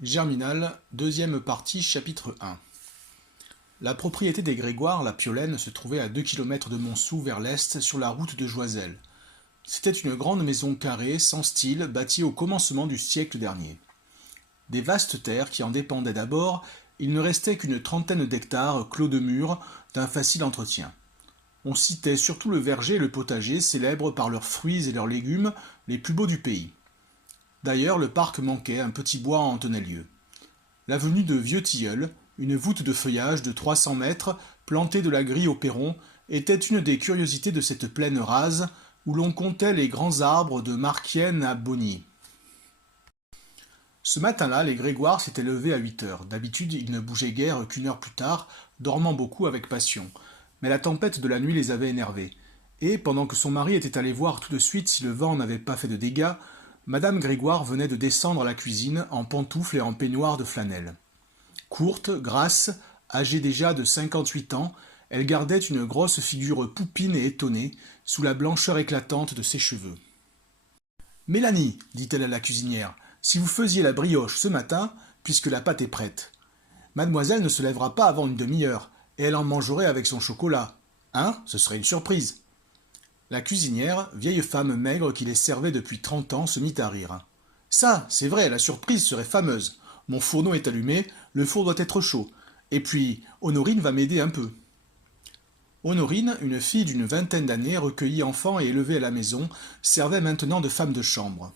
Germinal, deuxième partie, chapitre 1. La propriété des Grégoire, la Piolaine, se trouvait à 2 kilomètres de Montsou vers l'est, sur la route de Joiselle. C'était une grande maison carrée, sans style, bâtie au commencement du siècle dernier. Des vastes terres qui en dépendaient d'abord, il ne restait qu'une trentaine d'hectares clos de murs, d'un facile entretien. On citait surtout le verger et le potager, célèbres par leurs fruits et leurs légumes, les plus beaux du pays. D'ailleurs, le parc manquait, un petit bois en tenait lieu. L'avenue de Vieux-Tilleul, une voûte de feuillage de 300 mètres, plantée de la grille au perron, était une des curiosités de cette plaine rase, où l'on comptait les grands arbres de Marquienne à Bonny. Ce matin-là, les Grégoire s'étaient levés à 8 heures. D'habitude, ils ne bougeaient guère qu'une heure plus tard, dormant beaucoup avec passion. Mais la tempête de la nuit les avait énervés. Et, pendant que son mari était allé voir tout de suite si le vent n'avait pas fait de dégâts, Madame Grégoire venait de descendre à la cuisine en pantoufles et en peignoir de flanelle. Courte, grasse, âgée déjà de 58 ans, elle gardait une grosse figure poupine et étonnée, sous la blancheur éclatante de ses cheveux. « Mélanie, dit-elle à la cuisinière, si vous faisiez la brioche ce matin, puisque la pâte est prête. Mademoiselle ne se lèvera pas avant une demi-heure, et elle en mangerait avec son chocolat. Hein, ce serait une surprise. » La cuisinière, vieille femme maigre qui les servait depuis 30 ans, se mit à rire. « Ça, c'est vrai, la surprise serait fameuse. Mon fourneau est allumé, le four doit être chaud. Et puis, Honorine va m'aider un peu. » Honorine, une fille d'une vingtaine d'années, recueillie enfant et élevée à la maison, servait maintenant de femme de chambre.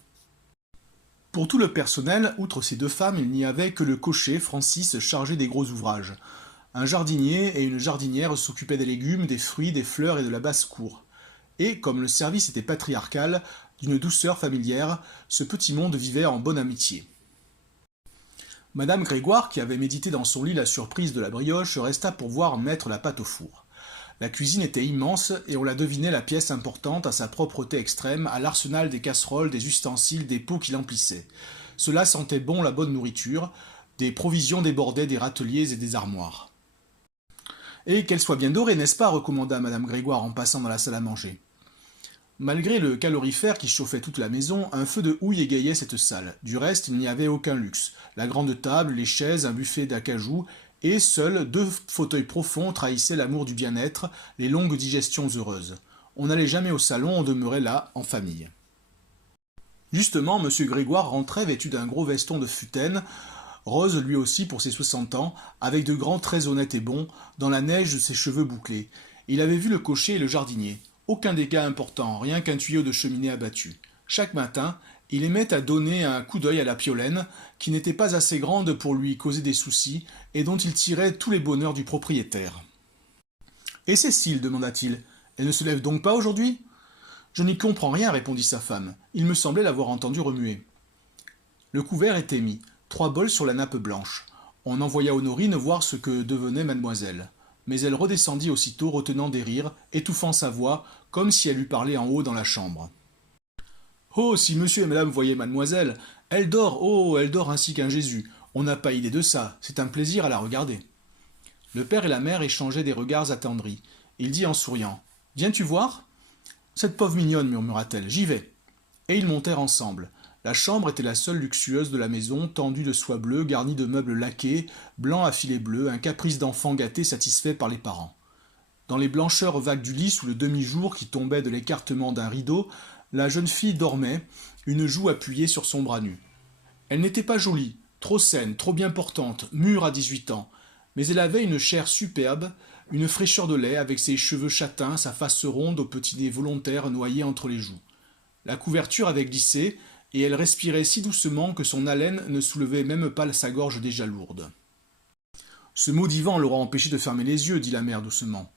Pour tout le personnel, outre ces deux femmes, il n'y avait que le cocher, Francis, chargé des gros ouvrages. Un jardinier et une jardinière s'occupaient des légumes, des fruits, des fleurs et de la basse-cour. Et, comme le service était patriarcal, d'une douceur familière, ce petit monde vivait en bonne amitié. Madame Grégoire, qui avait médité dans son lit la surprise de la brioche, resta pour voir mettre la pâte au four. La cuisine était immense, et on la devinait la pièce importante à sa propreté extrême, à l'arsenal des casseroles, des ustensiles, des pots qui l'emplissaient. Cela sentait bon la bonne nourriture, des provisions débordaient des râteliers et des armoires. « Et qu'elle soit bien dorée, n'est-ce pas ?» recommanda Madame Grégoire en passant dans la salle à manger. Malgré le calorifère qui chauffait toute la maison, un feu de houille égayait cette salle. Du reste, il n'y avait aucun luxe. La grande table, les chaises, un buffet d'acajou, et seuls 2 fauteuils profonds trahissaient l'amour du bien-être, les longues digestions heureuses. On n'allait jamais au salon, on demeurait là, en famille. Justement, M. Grégoire rentrait vêtu d'un gros veston de futaine, rose lui aussi pour ses 60 ans, avec de grands traits honnêtes et bons, dans la neige de ses cheveux bouclés. Il avait vu le cocher et le jardinier. Aucun dégât important, rien qu'un tuyau de cheminée abattu. Chaque matin, il aimait à donner un coup d'œil à la Piolaine, qui n'était pas assez grande pour lui causer des soucis, et dont il tirait tous les bonheurs du propriétaire. « Et Cécile, demanda-t-il, elle ne se lève donc pas aujourd'hui ?»« Je n'y comprends rien, répondit sa femme. Il me semblait l'avoir entendu remuer. » Le couvert était mis, 3 bols sur la nappe blanche. On envoya Honorine voir ce que devenait mademoiselle. Mais elle redescendit aussitôt, retenant des rires, étouffant sa voix, comme si elle eût parlé en haut dans la chambre. « Oh, si monsieur et madame voyaient mademoiselle, elle dort, oh, elle dort ainsi qu'un Jésus. On n'a pas idée de ça, c'est un plaisir à la regarder. » Le père et la mère échangeaient des regards attendris. Il dit en souriant, « Viens-tu voir ?»« Cette pauvre mignonne, murmura-t-elle, j'y vais. » Et ils montèrent ensemble. La chambre était la seule luxueuse de la maison, tendue de soie bleue, garnie de meubles laqués, blancs à filets bleus, un caprice d'enfant gâté satisfait par les parents. Dans les blancheurs vagues du lit, sous le demi-jour qui tombait de l'écartement d'un rideau, la jeune fille dormait, une joue appuyée sur son bras nu. Elle n'était pas jolie, trop saine, trop bien portante, mûre à 18 ans, mais elle avait une chair superbe, une fraîcheur de lait, avec ses cheveux châtains, sa face ronde au petit nez volontaire noyé entre les joues. La couverture avait glissé, et elle respirait si doucement que son haleine ne soulevait même pas sa gorge déjà lourde. « Ce maudit vent l'aura empêché de fermer les yeux, dit la mère doucement.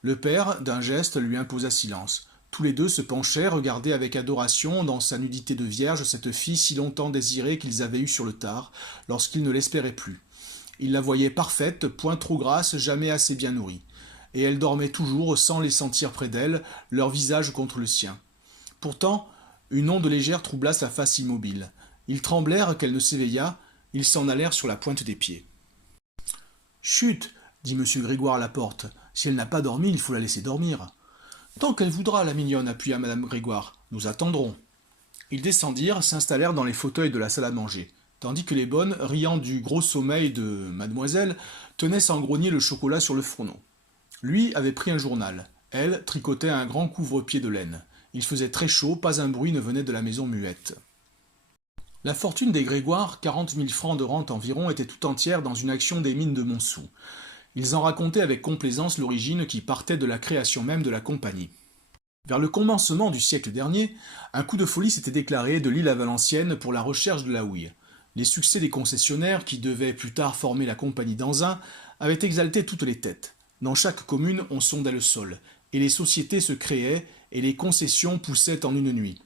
Le père, d'un geste, lui imposa silence. Tous les deux se penchaient, regardaient avec adoration, dans sa nudité de vierge, cette fille si longtemps désirée qu'ils avaient eue sur le tard, lorsqu'ils ne l'espéraient plus. Ils la voyaient parfaite, point trop grasse, jamais assez bien nourrie. Et elle dormait toujours, sans les sentir près d'elle, leur visage contre le sien. Pourtant, une onde légère troubla sa face immobile. Ils tremblèrent qu'elle ne s'éveillât, ils s'en allèrent sur la pointe des pieds. « Chut !» dit M. Grégoire à la porte. « Si elle n'a pas dormi, il faut la laisser dormir. »« Tant qu'elle voudra, la mignonne, appuya Mme Grégoire. Nous attendrons. » Ils descendirent, s'installèrent dans les fauteuils de la salle à manger. tandis que les bonnes, riant du gros sommeil de mademoiselle, tenaient sans grogner le chocolat sur le fourneau. Lui avait pris un journal, elle tricotait un grand couvre-pied de laine. Il faisait très chaud, pas un bruit ne venait de la maison muette. La fortune des Grégoire, 40 000 francs de rente environ, était tout entière dans une action des mines de Montsou. Ils en racontaient avec complaisance l'origine qui partait de la création même de la compagnie. Vers le commencement du siècle dernier, un coup de folie s'était déclaré de l'île à Valenciennes pour la recherche de la houille. Les succès des concessionnaires, qui devaient plus tard former la compagnie d'Anzin, avaient exalté toutes les têtes. Dans chaque commune, on sondait le sol, et les sociétés se créaient, et les concessions poussaient en une nuit.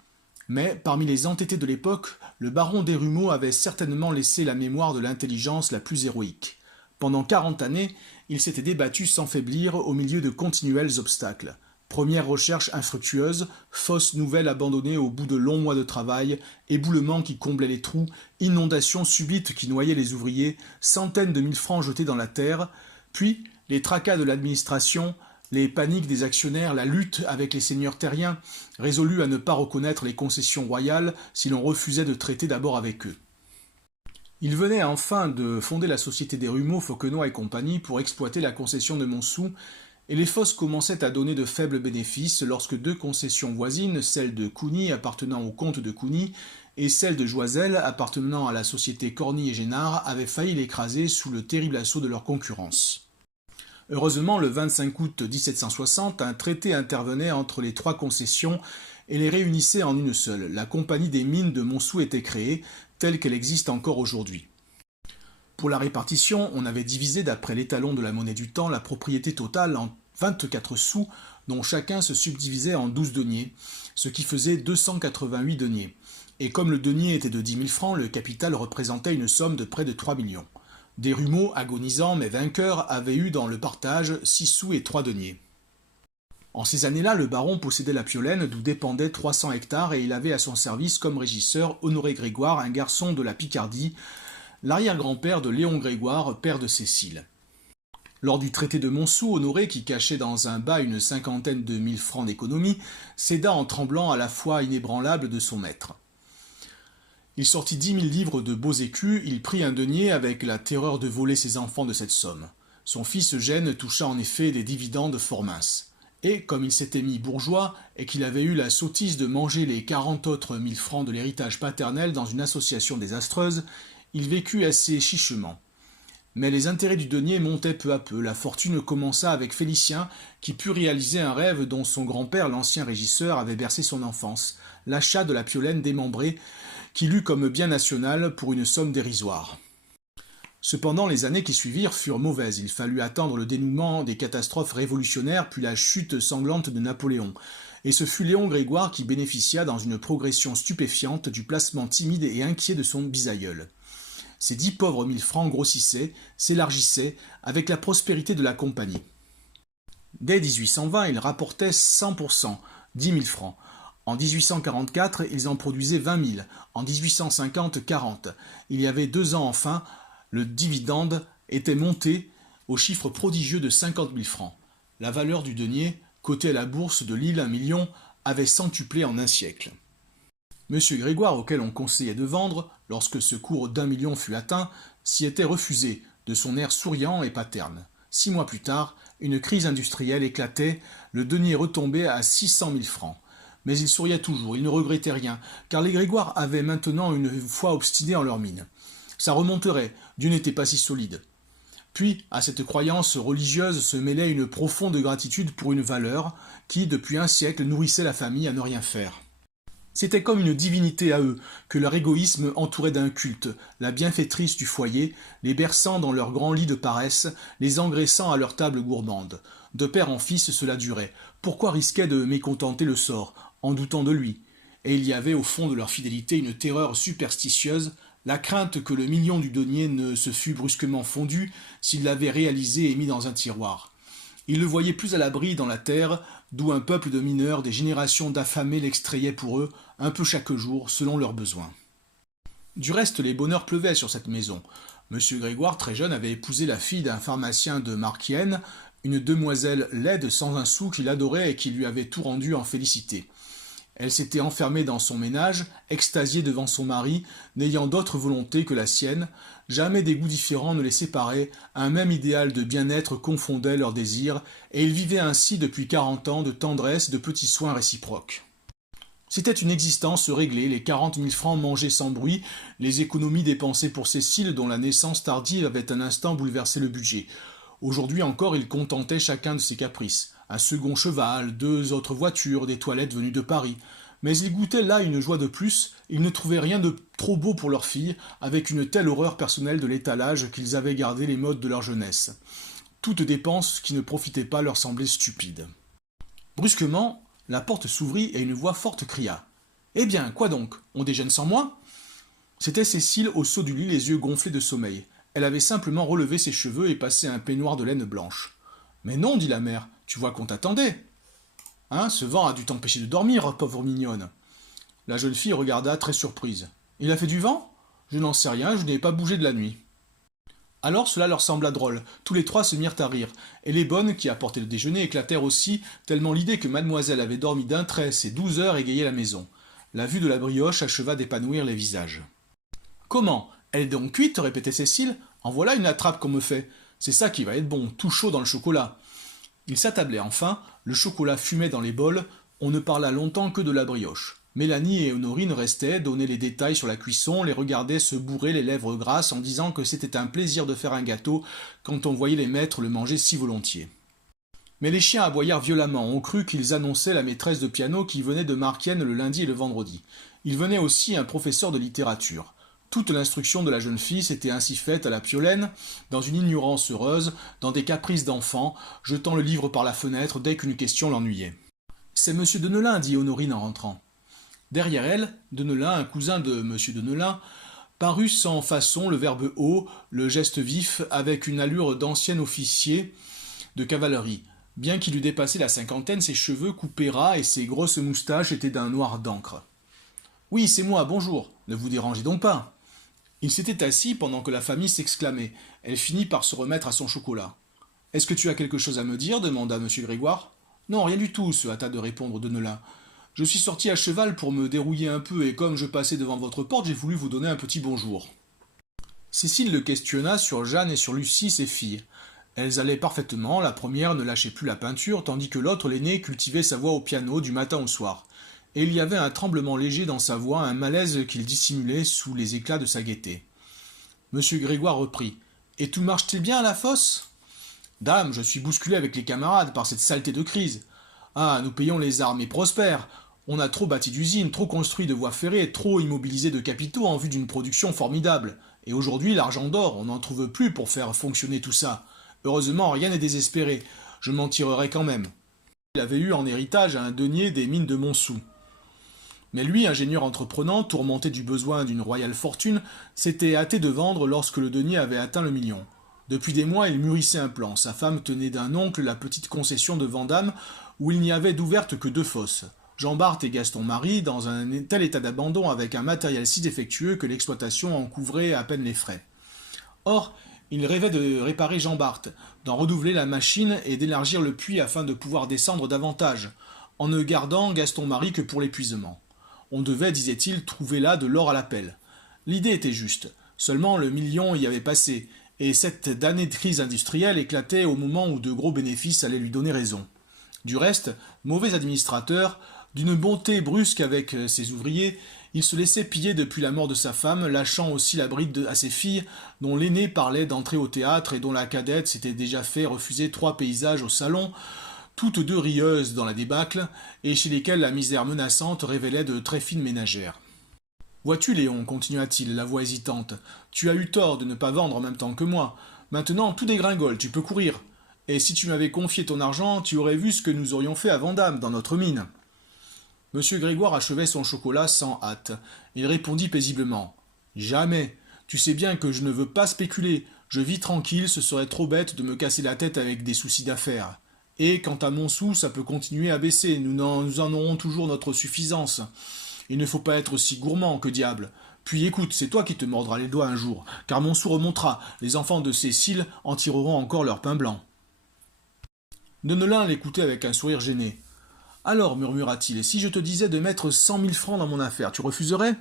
Mais, parmi les entêtés de l'époque, le baron Desrumeaux avait certainement laissé la mémoire de l'intelligence la plus héroïque. Pendant 40 années, il s'était débattu sans faiblir au milieu de continuels obstacles. Première recherche infructueuse, fosse nouvelle abandonnée au bout de longs mois de travail, éboulement qui comblait les trous, inondations subites qui noyaient les ouvriers, centaines de mille francs jetés dans la terre, puis les tracas de l'administration, les paniques des actionnaires, la lutte avec les seigneurs terriens, résolus à ne pas reconnaître les concessions royales si l'on refusait de traiter d'abord avec eux. Il venait enfin de fonder la société Desrumeaux, Foquenoy et compagnie pour exploiter la concession de Montsou, et les fosses commençaient à donner de faibles bénéfices lorsque deux concessions voisines, celle de Couny appartenant au comte de Couny et celle de Joiselle appartenant à la société Corny et Génard, avaient failli l'écraser sous le terrible assaut de leur concurrence. Heureusement, le 25 août 1760, un traité intervenait entre les trois concessions et les réunissait en une seule. La compagnie des mines de Montsou était créée, telle qu'elle existe encore aujourd'hui. Pour la répartition, on avait divisé d'après l'étalon de la monnaie du temps la propriété totale en 24 sous, dont chacun se subdivisait en 12 deniers, ce qui faisait 288 deniers. Et comme le denier était de 10 000 francs, le capital représentait une somme de près de 3 millions. Desrumeaux, agonisant mais vainqueur, avait eu dans le partage 6 sous et 3 deniers. En ces années-là, le baron possédait la Piolaine, d'où dépendaient 300 hectares, et il avait à son service comme régisseur Honoré Grégoire, un garçon de la Picardie, l'arrière-grand-père de Léon Grégoire, père de Cécile. Lors du traité de Montsou, Honoré, qui cachait dans un bas une 50aine de 1000 francs d'économie, céda en tremblant à la foi inébranlable de son maître. Il sortit 10 000 livres de beaux écus, il prit un denier avec la terreur de voler ses enfants de cette somme. Son fils Eugène toucha en effet des dividendes fort minces. Et, comme il s'était mis bourgeois, et qu'il avait eu la sottise de manger les 40 autres 1000 francs de l'héritage paternel dans une association désastreuse, il vécut assez chichement. Mais les intérêts du denier montaient peu à peu, la fortune commença avec Félicien, qui put réaliser un rêve dont son grand-père, l'ancien régisseur, avait bercé son enfance, l'achat de la Piolaine démembrée, qu'il eut comme bien national pour une somme dérisoire. Cependant, les années qui suivirent furent mauvaises. Il fallut attendre le dénouement des catastrophes révolutionnaires, puis la chute sanglante de Napoléon. Et ce fut Léon Grégoire qui bénéficia dans une progression stupéfiante du placement timide et inquiet de son bisaïeul. Ces 10 pauvres 1000 francs grossissaient, s'élargissaient, avec la prospérité de la compagnie. Dès 1820, ils rapportaient 100%, 10 000 francs. En 1844, ils en produisaient 20 000. En 1850, 40. Il y avait 2 ans enfin, le dividende était monté au chiffre prodigieux de 50 000 francs. La valeur du denier, coté à la bourse de Lille 1 million, avait centuplé en un siècle. M. Grégoire, auquel on conseillait de vendre, lorsque ce cours d'1 million fut atteint, s'y était refusé, de son air souriant et paterne. 6 mois plus tard, une crise industrielle éclatait, le denier retombait à 600 000 francs. Mais il souriait toujours, il ne regrettait rien, car les Grégoire avaient maintenant une foi obstinée en leur mine. Ça remonterait, Dieu n'était pas si solide. Puis, à cette croyance religieuse se mêlait une profonde gratitude pour une valeur qui, depuis un siècle, nourrissait la famille à ne rien faire. C'était comme une divinité à eux, que leur égoïsme entourait d'un culte, la bienfaitrice du foyer, les berçant dans leur grand lit de paresse, les engraissant à leur table gourmande. De père en fils, cela durait. Pourquoi risquer de mécontenter le sort, en doutant de lui? Et il y avait au fond de leur fidélité une terreur superstitieuse, la crainte que le million du denier ne se fût brusquement fondu s'il l'avait réalisé et mis dans un tiroir. Ils le voyaient plus à l'abri dans la terre, d'où un peuple de mineurs, des générations d'affamés l'extrayaient pour eux, un peu chaque jour, selon leurs besoins. Du reste, les bonheurs pleuvaient sur cette maison. M. Grégoire, très jeune, avait épousé la fille d'un pharmacien de Marquienne, une demoiselle laide sans un sou qu'il adorait et qui lui avait tout rendu en félicité. Elle s'était enfermée dans son ménage, extasiée devant son mari, n'ayant d'autre volonté que la sienne. Jamais des goûts différents ne les séparaient, un même idéal de bien-être confondait leurs désirs, et ils vivaient ainsi depuis 40 ans de tendresse et de petits soins réciproques. C'était une existence réglée, les 40 000 francs mangés sans bruit, les économies dépensées pour Cécile dont la naissance tardive avait un instant bouleversé le budget. Aujourd'hui encore, il contentait chacun de ses caprices. Un second cheval, 2 autres voitures, des toilettes venues de Paris. Mais il goûtait là une joie de plus, ils ne trouvaient rien de trop beau pour leur fille, avec une telle horreur personnelle de l'étalage qu'ils avaient gardé les modes de leur jeunesse. Toute dépense qui ne profitait pas leur semblait stupide. Brusquement, la porte s'ouvrit et une voix forte cria. « Eh bien, quoi donc? On déjeune sans moi ?» C'était Cécile au saut du lit, les yeux gonflés de sommeil. Elle avait simplement relevé ses cheveux et passé un peignoir de laine blanche. « Mais non, dit la mère, tu vois qu'on t'attendait. »« Hein, ce vent a dû t'empêcher de dormir, pauvre mignonne. » La jeune fille regarda très surprise. « Il a fait du vent? Je n'en sais rien, je n'ai pas bougé de la nuit. » Alors cela leur sembla drôle, tous les trois se mirent à rire, et les bonnes, qui apportaient le déjeuner, éclatèrent aussi, tellement l'idée que mademoiselle avait dormi d'un trait ces 12 heures égayait la maison. La vue de la brioche acheva d'épanouir les visages. « Comment? Elle est donc cuite ?» répétait Cécile. « En voilà une attrape qu'on me fait. C'est ça qui va être bon, tout chaud dans le chocolat. » Ils s'attablaient enfin, le chocolat fumait dans les bols, on ne parla longtemps que de la brioche. Mélanie et Honorine restaient, donnaient les détails sur la cuisson, les regardaient se bourrer les lèvres grasses en disant que c'était un plaisir de faire un gâteau quand on voyait les maîtres le manger si volontiers. Mais les chiens aboyèrent violemment, on crut qu'ils annonçaient la maîtresse de piano qui venait de Marquienne le lundi et le vendredi. Il venait aussi un professeur de littérature. Toute l'instruction de la jeune fille s'était ainsi faite à la piolaine, dans une ignorance heureuse, dans des caprices d'enfant, jetant le livre par la fenêtre dès qu'une question l'ennuyait. « C'est monsieur Deneulin, dit Honorine en rentrant. Derrière elle, Deneulin, un cousin de M. Deneulin, parut sans façon, le verbe haut, le geste vif, avec une allure d'ancien officier de cavalerie. Bien qu'il eût dépassé la cinquantaine, ses cheveux coupés ras et ses grosses moustaches étaient d'un noir d'encre. « Oui, c'est moi, bonjour. Ne vous dérangez donc pas. » Il s'était assis pendant que la famille s'exclamait. Elle finit par se remettre à son chocolat. « Est-ce que tu as quelque chose à me dire » demanda M. Grégoire. « Non, rien du tout, se hâta de répondre Deneulin. Je suis sorti à cheval pour me dérouiller un peu, et comme je passais devant votre porte, j'ai voulu vous donner un petit bonjour. » Cécile le questionna sur Jeanne et sur Lucie, ses filles. Elles allaient parfaitement, la première ne lâchait plus la peinture, tandis que l'autre, l'aînée, cultivait sa voix au piano du matin au soir. Et il y avait un tremblement léger dans sa voix, un malaise qu'il dissimulait sous les éclats de sa gaieté. Monsieur Grégoire reprit. « Et tout marche-t-il bien à la fosse ?»« Dame, je suis bousculé avec les camarades par cette saleté de crise. Ah, nous payons les armes et prospères. On a trop bâti d'usines, trop construit de voies ferrées, trop immobilisé de capitaux en vue d'une production formidable. Et aujourd'hui, l'argent d'or, on n'en trouve plus pour faire fonctionner tout ça. Heureusement, rien n'est désespéré. Je m'en tirerai quand même. » Il avait eu en héritage un denier des mines de Montsou. Mais lui, ingénieur entreprenant, tourmenté du besoin d'une royale fortune, s'était hâté de vendre lorsque le denier avait atteint le million. Depuis des mois, il mûrissait un plan. Sa femme tenait d'un oncle la petite concession de Vandame, où il n'y avait d'ouvertes que 2 fosses. Jean Bart et Gaston Marie, dans un tel état d'abandon avec un matériel si défectueux que l'exploitation en couvrait à peine les frais. Or, il rêvait de réparer Jean Bart, d'en redoubler la machine et d'élargir le puits afin de pouvoir descendre davantage, en ne gardant Gaston Marie que pour l'épuisement. On devait, disait-il, trouver là de l'or à la pelle. L'idée était juste, seulement le million y avait passé, et cette damnée crise industrielle éclatait au moment où de gros bénéfices allaient lui donner raison. Du reste, mauvais administrateur, d'une bonté brusque avec ses ouvriers, il se laissait piller depuis la mort de sa femme, lâchant aussi la bride à ses filles, dont l'aînée parlait d'entrer au théâtre et dont la cadette s'était déjà fait refuser 3 paysages au salon, toutes 2 rieuses dans la débâcle, et chez lesquelles la misère menaçante révélait de très fines ménagères. « Vois-tu, Léon, continua-t-il, la voix hésitante, tu as eu tort de ne pas vendre en même temps que moi. Maintenant, tout dégringole, tu peux courir. Et si tu m'avais confié ton argent, tu aurais vu ce que nous aurions fait à Vandame, dans notre mine. » Monsieur Grégoire achevait son chocolat sans hâte. Il répondit paisiblement. « Jamais. Tu sais bien que je ne veux pas spéculer. Je vis tranquille, ce serait trop bête de me casser la tête avec des soucis d'affaires. Et quant à Montsou, ça peut continuer à baisser. Nous en aurons toujours notre suffisance. Il ne faut pas être si gourmand, que diable. Puis écoute, c'est toi qui te mordras les doigts un jour, car Montsou remontera. Les enfants de Cécile en tireront encore leur pain blanc. » Deneulin l'écoutait avec un sourire gêné. Alors, murmura-t-il, et si je te disais de mettre 100 000 francs dans mon affaire, tu refuserais?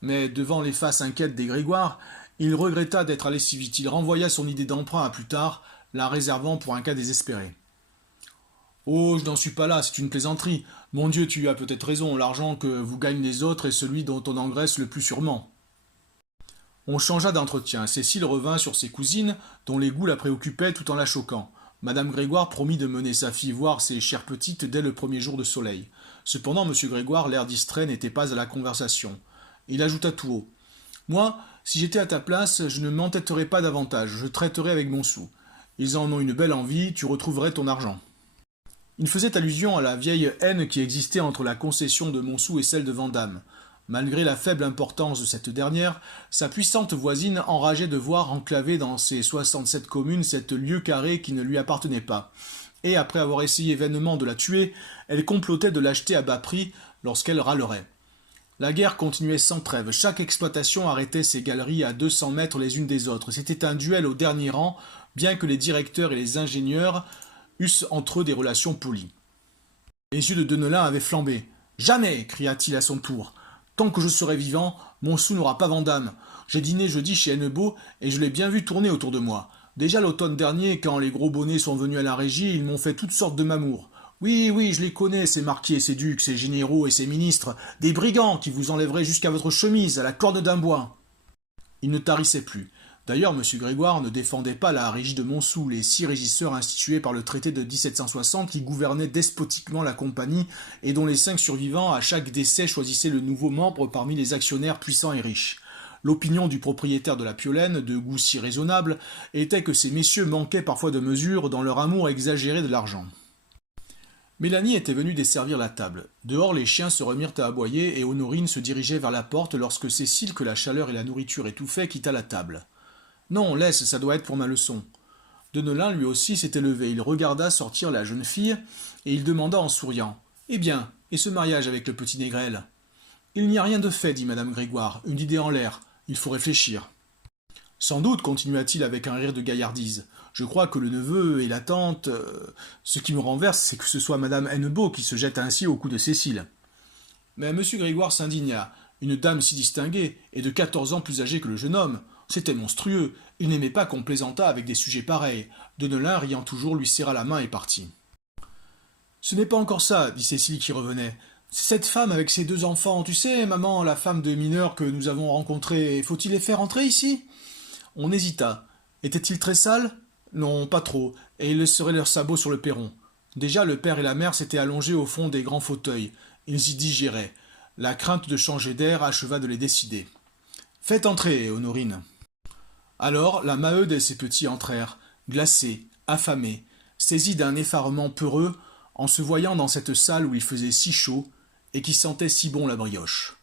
Mais devant les faces inquiètes des Grégoire, il regretta d'être allé si vite. Il renvoya son idée d'emprunt à plus tard, la réservant pour un cas désespéré. Oh, je n'en suis pas là, c'est une plaisanterie. Mon Dieu, tu as peut-être raison, l'argent que vous gagnent les autres est celui dont on engraisse le plus sûrement. On changea d'entretien. Cécile revint sur ses cousines, dont les goûts la préoccupaient tout en la choquant. Madame Grégoire promit de mener sa fille voir ses chères petites dès le premier jour de soleil. Cependant, M. Grégoire, l'air distrait, n'était pas à la conversation. Il ajouta tout haut. Moi, si j'étais à ta place, je ne m'entêterais pas davantage, je traiterais avec Montsou. Ils en ont une belle envie, tu retrouverais ton argent. Il faisait allusion à la vieille haine qui existait entre la concession de Montsou et celle de Vandame. Malgré la faible importance de cette dernière, sa puissante voisine enrageait de voir enclavée dans ses 67 communes cette lieue carrée qui ne lui appartenait pas. Et après avoir essayé vainement de la tuer, elle complotait de l'acheter à bas prix lorsqu'elle râlerait. La guerre continuait sans trêve. Chaque exploitation arrêtait ses galeries à 200 mètres les unes des autres. C'était un duel au dernier rang, bien que les directeurs et les ingénieurs eussent entre eux des relations polies. Les yeux de Deneulin avaient flambé. « Jamais !» cria-t-il à son tour. « Tant que je serai vivant, Montsou n'aura pas Vandame. J'ai dîné jeudi chez Hennebeau et je l'ai bien vu tourner autour de moi. Déjà l'automne dernier, quand les gros bonnets sont venus à la régie, ils m'ont fait toutes sortes de mamours. Oui, oui, je les connais, ces marquis et ces ducs, ces généraux et ces ministres, des brigands qui vous enlèveraient jusqu'à votre chemise, à la corne d'un bois. » Il ne tarissait plus. D'ailleurs, M. Grégoire ne défendait pas la régie de Montsou, les 6 régisseurs institués par le traité de 1760 qui gouvernaient despotiquement la compagnie et dont les 5 survivants, à chaque décès, choisissaient le nouveau membre parmi les actionnaires puissants et riches. L'opinion du propriétaire de la Piolaine, de goût si raisonnable, était que ces messieurs manquaient parfois de mesure dans leur amour exagéré de l'argent. Mélanie était venue desservir la table. Dehors, les chiens se remirent à aboyer et Honorine se dirigeait vers la porte lorsque Cécile, que la chaleur et la nourriture étouffaient, quitta la table. « Non, laisse, ça doit être pour ma leçon. » Deneulin, lui aussi, s'était levé. Il regarda sortir la jeune fille et il demanda en souriant. « Eh bien, et ce mariage avec le petit Négrel ?»« Il n'y a rien de fait, dit madame Grégoire, une idée en l'air. Il faut réfléchir. » « Sans doute, continua-t-il avec un rire de gaillardise. Je crois que le neveu et la tante... Ce qui me renverse, c'est que ce soit madame Hennebeau qui se jette ainsi au cou de Cécile. » Mais M. Grégoire s'indigna. Une dame si distinguée, et de 14 ans plus âgée que le jeune homme. C'était monstrueux. Il n'aimait pas qu'on plaisantât avec des sujets pareils. Deneulin, riant toujours, lui serra la main et partit. « Ce n'est pas encore ça, dit Cécile qui revenait. C'est cette femme avec ses 2 enfants. Tu sais, maman, la femme de mineur que nous avons rencontrée. Faut-il les faire entrer ici ?» On hésita. Était-il très sale? Non, pas trop, et ils laisseraient leurs sabots sur le perron. Déjà, le père et la mère s'étaient allongés au fond des grands fauteuils. Ils y digéraient. La crainte de changer d'air acheva de les décider. « Faites entrer, Honorine. » Alors, la Maheude et ses petits entrèrent, glacés, affamés, saisis d'un effarement peureux, en se voyant dans cette salle où il faisait si chaud et qui sentait si bon la brioche.